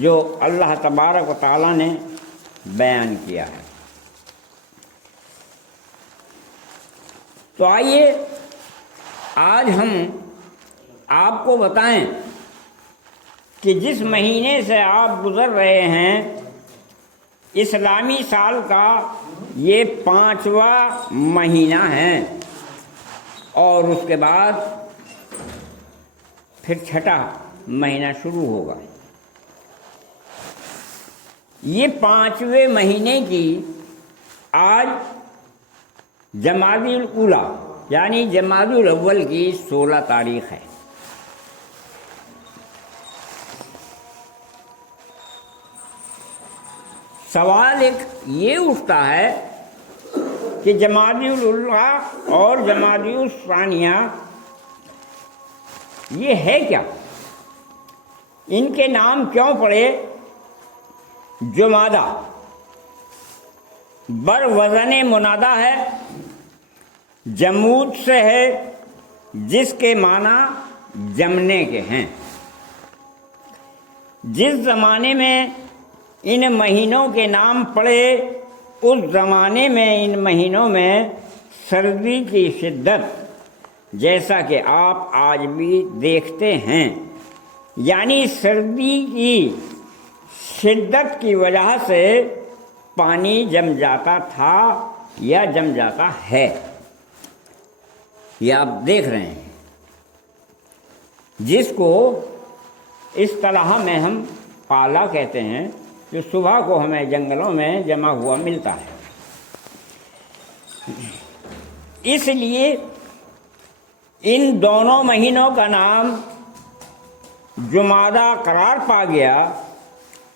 جو اللہ تبارک و تعالیٰ نے بیان کیا ہے۔ تو آئیے آج ہم آپ کو بتائیں کہ جس مہینے سے آپ گزر رہے ہیں، اسلامی سال کا یہ 5واں مہینہ ہے، اور اس کے بعد پھر 6واں مہینہ شروع ہوگا۔ یہ 5ویں مہینے کی آج جمادی الاولیٰ یعنی جمادی الاول کی 16 تاریخ ہے۔ سوال ایک یہ اٹھتا ہے کہ جمادی الاولیٰ اور جمادی الثانیہ یہ ہے کیا؟ ان کے نام کیوں پڑے؟ جمادہ بر وزن منادا ہے، جمود سے ہے، جس کے معنی جمنے کے ہیں۔ جس زمانے میں ان مہینوں کے نام پڑے، اس زمانے میں ان مہینوں میں سردی کی شدت جیسا کہ آپ آج بھی دیکھتے ہیں، یعنی سردی کی شدت کی وجہ سے پانی جم جاتا تھا یا جم جاتا ہے، یہ آپ دیکھ رہے ہیں، جس کو اصطلاح میں ہم پالا کہتے ہیں، جو صبح کو ہمیں جنگلوں میں جمع ہوا ملتا ہے۔ اس لیے ان دونوں مہینوں کا نام جمادہ قرار پا گیا،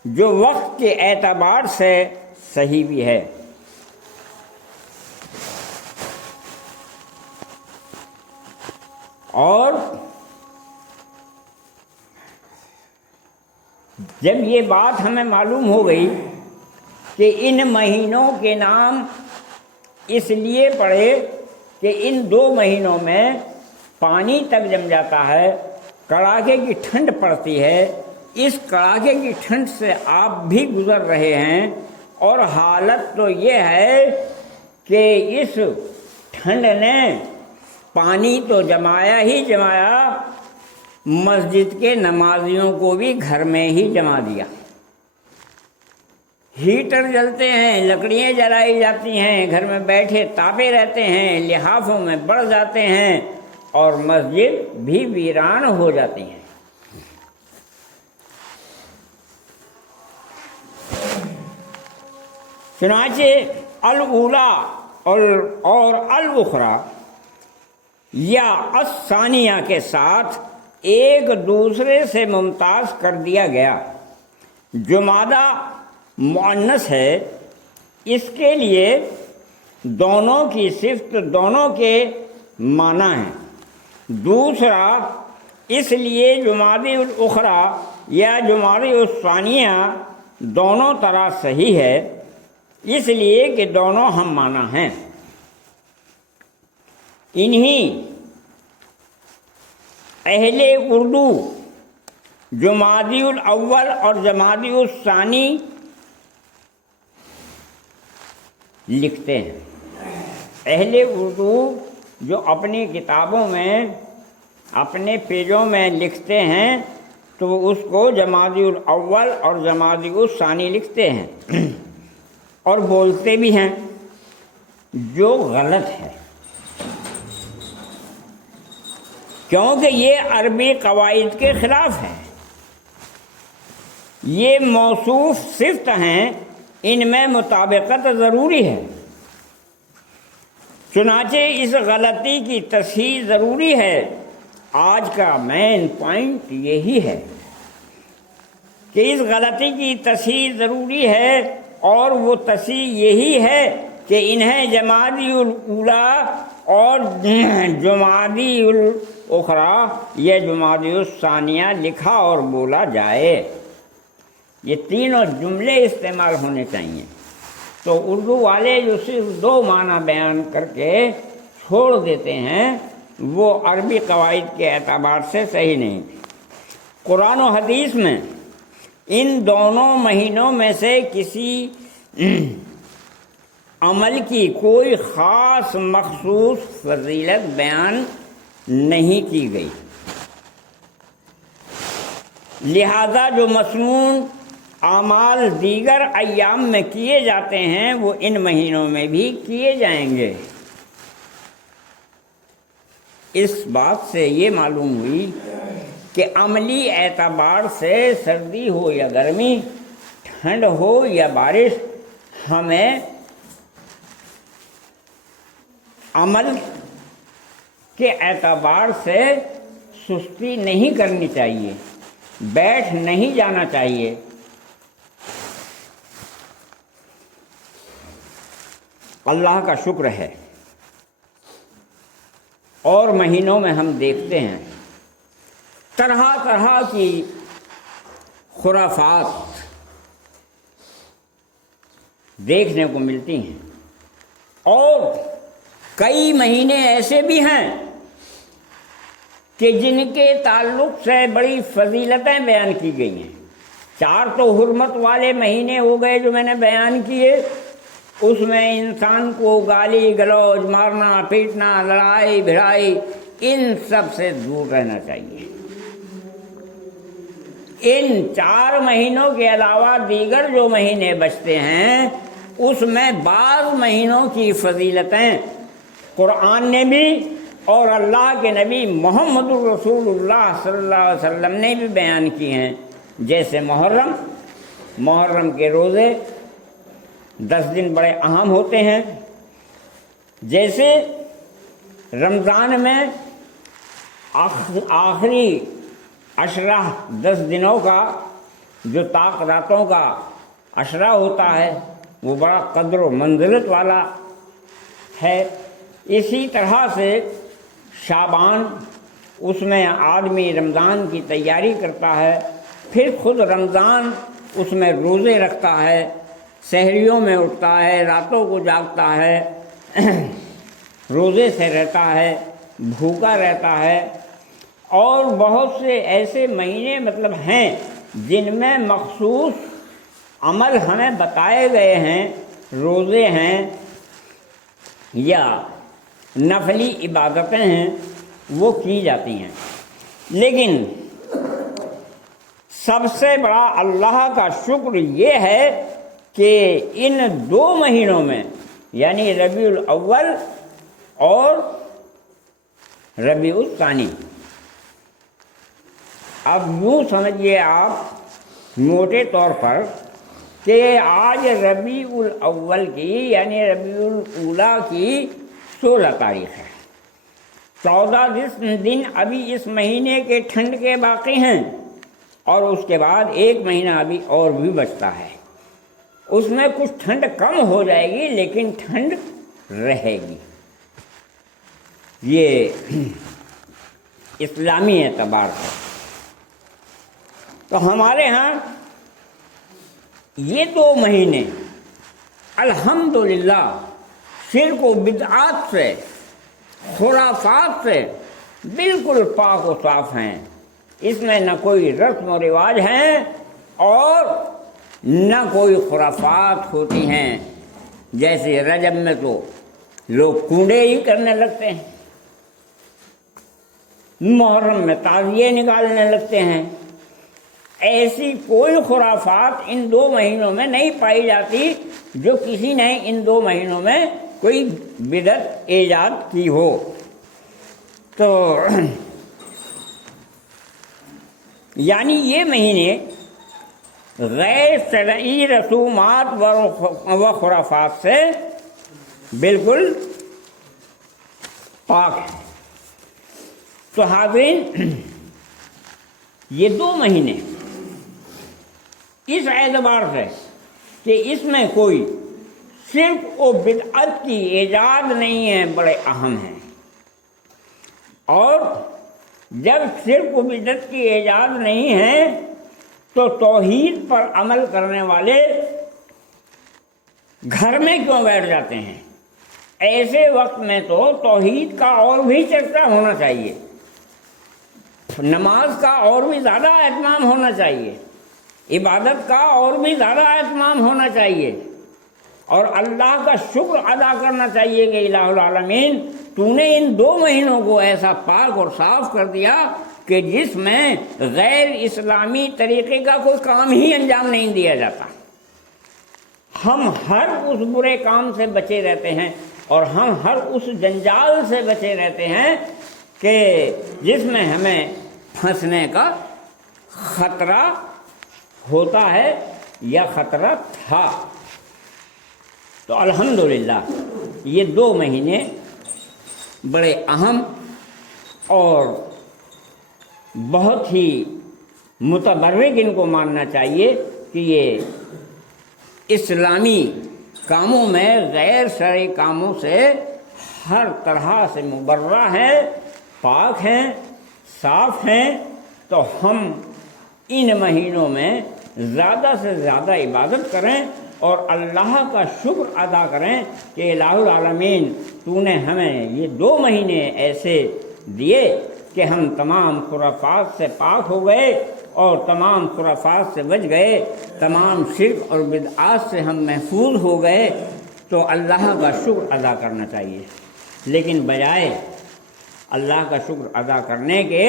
جو وقت کے اعتبار سے صحیح بھی ہے۔ اور جب یہ بات ہمیں معلوم ہو گئی کہ ان مہینوں کے نام اس لیے پڑے کہ ان 2 مہینوں میں پانی تک جم جاتا ہے، کڑاکے کی ٹھنڈ پڑتی ہے، اس کڑاکے کی ٹھنڈ سے آپ بھی گزر رہے ہیں، اور حالت تو یہ ہے کہ اس ٹھنڈ نے پانی تو جمایا ہی جمایا، مسجد کے نمازیوں کو بھی گھر میں ہی جما دیا۔ ہیٹر جلتے ہیں، لکڑیاں جلائی جاتی ہیں، گھر میں بیٹھے تاپے رہتے ہیں، لحافوں میں بڑھ جاتے ہیں، اور مسجد بھی ویران ہو جاتی ہیں۔ چنانچہ الاولیٰ اور الاخری یا الثانیہ کے ساتھ ایک دوسرے سے ممتاز کر دیا گیا۔ جمادہ مؤنث ہے، اس کے لیے دونوں کی صفت دونوں کے معنی ہیں۔ دوسرا اس لیے جمادی الاخری یا جمادی الثانیہ دونوں طرح صحیح ہے، اس لیے کہ دونوں ہم معنی ہیں۔ انہی اہل اردو جمادی الاول اور جمادی الثانی لکھتے ہیں۔ اہل اردو جو اپنی کتابوں میں اپنے پیجوں میں لکھتے ہیں تو اس کو جمادی الاول اور جمادی الثانی لکھتے ہیں، اور بولتے بھی ہیں، جو غلط ہے، کیونکہ یہ عربی قواعد کے خلاف ہے۔ یہ موصوف صفت ہیں، ان میں مطابقت ضروری ہے، چنانچہ اس غلطی کی تصحیح ضروری ہے۔ آج کا مین پوائنٹ یہی ہے کہ اس غلطی کی تصحیح ضروری ہے، اور وہ تصحیح یہی ہے کہ انہیں جمادی الاولیٰ اور جمادی الاخری یا جمادی الثانیہ لکھا اور بولا جائے۔ یہ تینوں جملے استعمال ہونے چاہیے۔ تو اردو والے جو صرف 2 معنی بیان کر کے چھوڑ دیتے ہیں، وہ عربی قواعد کے اعتبار سے صحیح نہیں۔ قرآن و حدیث میں ان دونوں مہینوں میں سے کسی عمل کی کوئی خاص مخصوص فضیلت بیان نہیں کی گئی، لہذا جو مسنون اعمال دیگر ایام میں کیے جاتے ہیں وہ ان مہینوں میں بھی کیے جائیں گے۔ اس بات سے یہ معلوم ہوئی کہ عملی اعتبار سے سردی ہو یا گرمی، ٹھنڈ ہو یا بارش، ہمیں عمل کے اعتبار سے سستی نہیں کرنی چاہیے، بیٹھ نہیں جانا چاہیے۔ اللہ کا شکر ہے، اور مہینوں میں ہم دیکھتے ہیں طرح طرح کی خرافات دیکھنے کو ملتی ہیں، اور کئی مہینے ایسے بھی ہیں کہ جن کے تعلق سے بڑی فضیلتیں بیان کی گئی ہیں۔ 4 تو حرمت والے مہینے ہو گئے جو میں نے بیان کیے، اس میں انسان کو گالی گلوچ، مارنا پیٹنا، لڑائی بھڑائی، ان سب سے دور رہنا چاہیے۔ ان 4 مہینوں کے علاوہ دیگر جو مہینے بچتے ہیں اس میں بعض مہینوں کی فضیلتیں قرآن نے بھی اور اللہ کے نبی محمد الرسول اللہ صلی اللہ علیہ وسلم نے بھی بیان کی ہیں، جیسے محرم کے روزے 10 دن بڑے اہم ہوتے ہیں، جیسے رمضان میں آخری عشرہ 10 دنوں کا جو طاق راتوں کا عشرہ ہوتا ہے وہ بڑا قدر و منزلت والا ہے۔ اسی طرح سے شعبان، اس میں آدمی رمضان کی تیاری کرتا ہے، پھر خود رمضان اس میں روزے رکھتا ہے، سحریوں میں اٹھتا ہے، راتوں کو جاگتا ہے، روزے سے رہتا ہے، بھوکا رہتا ہے۔ اور بہت سے ایسے مہینے ہیں جن میں مخصوص عمل ہمیں بتائے گئے ہیں، روزے ہیں یا نفلی عبادتیں ہیں، وہ کی جاتی ہیں۔ لیکن سب سے بڑا اللہ کا شکر یہ ہے کہ ان 2 مہینوں میں یعنی ربیع الاول اور ربیع الثانی، اب یوں سمجھیے آپ موٹے طور پر کہ آج ربیع الاول کی یعنی ربیع الاولیٰ کی 16 تاریخ ہے، 14 دن ابھی اس مہینے کے ٹھنڈ کے باقی ہیں، اور اس کے بعد 1 مہینہ ابھی اور بھی بچتا ہے۔ اس میں کچھ ٹھنڈ کم ہو جائے گی لیکن ٹھنڈ رہے گی۔ یہ اسلامی اعتبار سے تو ہمارے ہاں یہ 2 مہینے الحمدللہ شرک و بدعات سے، خرافات سے بالکل پاک و صاف ہیں۔ اس میں نہ کوئی رسم و رواج ہیں اور نہ کوئی خرافات ہوتی ہیں، جیسے رجب میں تو لوگ کنڈے ہی کرنے لگتے ہیں، محرم میں تعزیے نکالنے لگتے ہیں۔ ایسی کوئی خرافات ان 2 مہینوں میں نہیں پائی جاتی جو کسی نے ان 2 مہینوں میں کوئی بدعت ایجاد کی ہو۔ تو یعنی یہ مہینے غیر شرعی رسومات و خرافات سے بالکل پاک ہے۔ تو حاضرین، یہ 2 مہینے اس اعتبار سے کہ اس میں کوئی شرک و بدعت کی ایجاد نہیں ہے، بڑے اہم ہیں۔ اور جب شرک و بدعت کی ایجاد نہیں ہے تو توحید پر عمل کرنے والے گھر میں کیوں بیٹھ جاتے ہیں؟ ایسے وقت میں تو توحید کا اور بھی چرچا ہونا چاہیے، نماز کا اور بھی زیادہ اہتمام ہونا چاہیے، عبادت کا اور بھی زیادہ اہتمام ہونا چاہیے اور اللہ کا شکر ادا کرنا چاہیے کہ الہ العالمین تو نے ان 2 مہینوں کو ایسا پاک اور صاف کر دیا کہ جس میں غیر اسلامی طریقے کا کوئی کام ہی انجام نہیں دیا جاتا۔ ہم ہر اس برے کام سے بچے رہتے ہیں اور ہم ہر اس جنجال سے بچے رہتے ہیں کہ جس میں ہمیں پھنسنے کا خطرہ ہوتا ہے یا خطرہ تھا۔ تو الحمدللہ یہ 2 مہینے بڑے اہم اور بہت ہی متبرک ان کو ماننا چاہیے کہ یہ اسلامی کاموں میں غیر شرعی کاموں سے ہر طرح سے مبرہ ہیں، پاک ہیں، صاف ہیں۔ تو ہم ان مہینوں میں زیادہ سے زیادہ عبادت کریں اور اللہ کا شکر ادا کریں کہ الہ العالمین تو نے ہمیں یہ 2 مہینے ایسے دیے کہ ہم تمام خرافات سے پاک ہو گئے اور تمام خرافات سے بچ گئے، تمام شرک اور بدعات سے ہم محفوظ ہو گئے۔ تو اللہ کا شکر ادا کرنا چاہیے، لیکن بجائے اللہ کا شکر ادا کرنے کے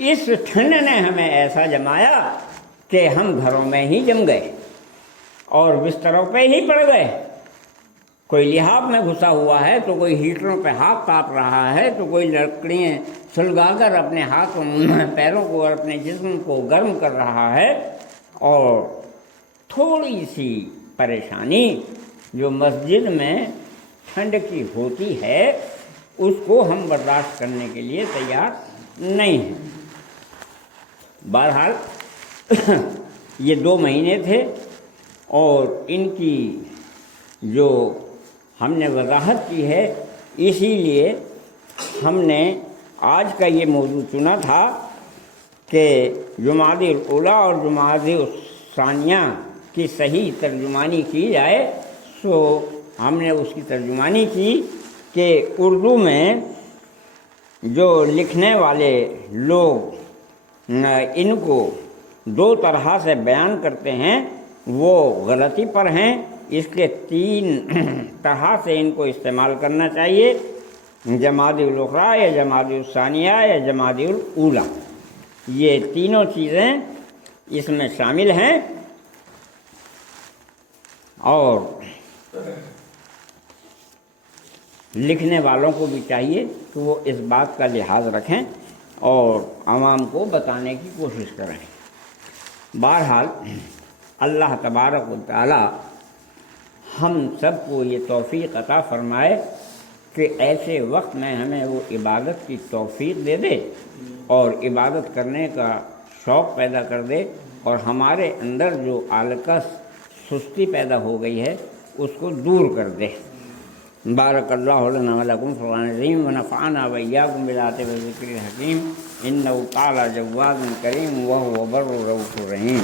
اس ٹھنڈ نے ہمیں ایسا جمایا کہ ہم گھروں میں ہی جم گئے اور بستروں پہ ہی پڑ گئے۔ کوئی لحاف میں گھسا ہوا ہے تو کوئی ہیٹروں پہ ہاتھ تاپ رہا ہے تو کوئی لکڑیاں سلگا کر اپنے ہاتھوں پیروں کو اور اپنے جسم کو گرم کر رہا ہے، اور تھوڑی سی پریشانی جو مسجد میں ٹھنڈ کی ہوتی ہے اس کو ہم برداشت کرنے کے لیے تیار نہیں ہیں۔ بہرحال یہ 2 مہینے تھے اور ان کی جو ہم نے وضاحت کی ہے، اسی لیے ہم نے آج کا یہ موضوع چنا تھا کہ جمادی الاولیٰ اور جمادی الثانیہ کی صحیح ترجمانی کی جائے۔ سو ہم نے اس کی ترجمانی کی کہ اردو میں جو لکھنے والے لوگ ان کو 2 طرح سے بیان کرتے ہیں وہ غلطی پر ہیں۔ اس کے 3 طرح سے ان کو استعمال کرنا چاہیے، جمادی الاخریٰ یا جمادی الثانیہ یا جمادی الاولیٰ۔ یہ تینوں چیزیں اس میں شامل ہیں، اور لکھنے والوں کو بھی چاہیے کہ وہ اس بات کا لحاظ رکھیں اور عوام کو بتانے کی کوشش کریں۔ بہرحال اللہ تبارک و تعالی ہم سب کو یہ توفیق عطا فرمائے کہ ایسے وقت میں ہمیں وہ عبادت کی توفیق دے دے اور عبادت کرنے کا شوق پیدا کر دے، اور ہمارے اندر جو آلکس سستی پیدا ہو گئی ہے اس کو دور کر دے۔ بارک اللہ لنا ولکم فی القرآن العظیم ونفعنا وإیاکم بالآیات والذکر الحکیم، انہ تعالی جواد کریم وہو بر رؤوف رحیم۔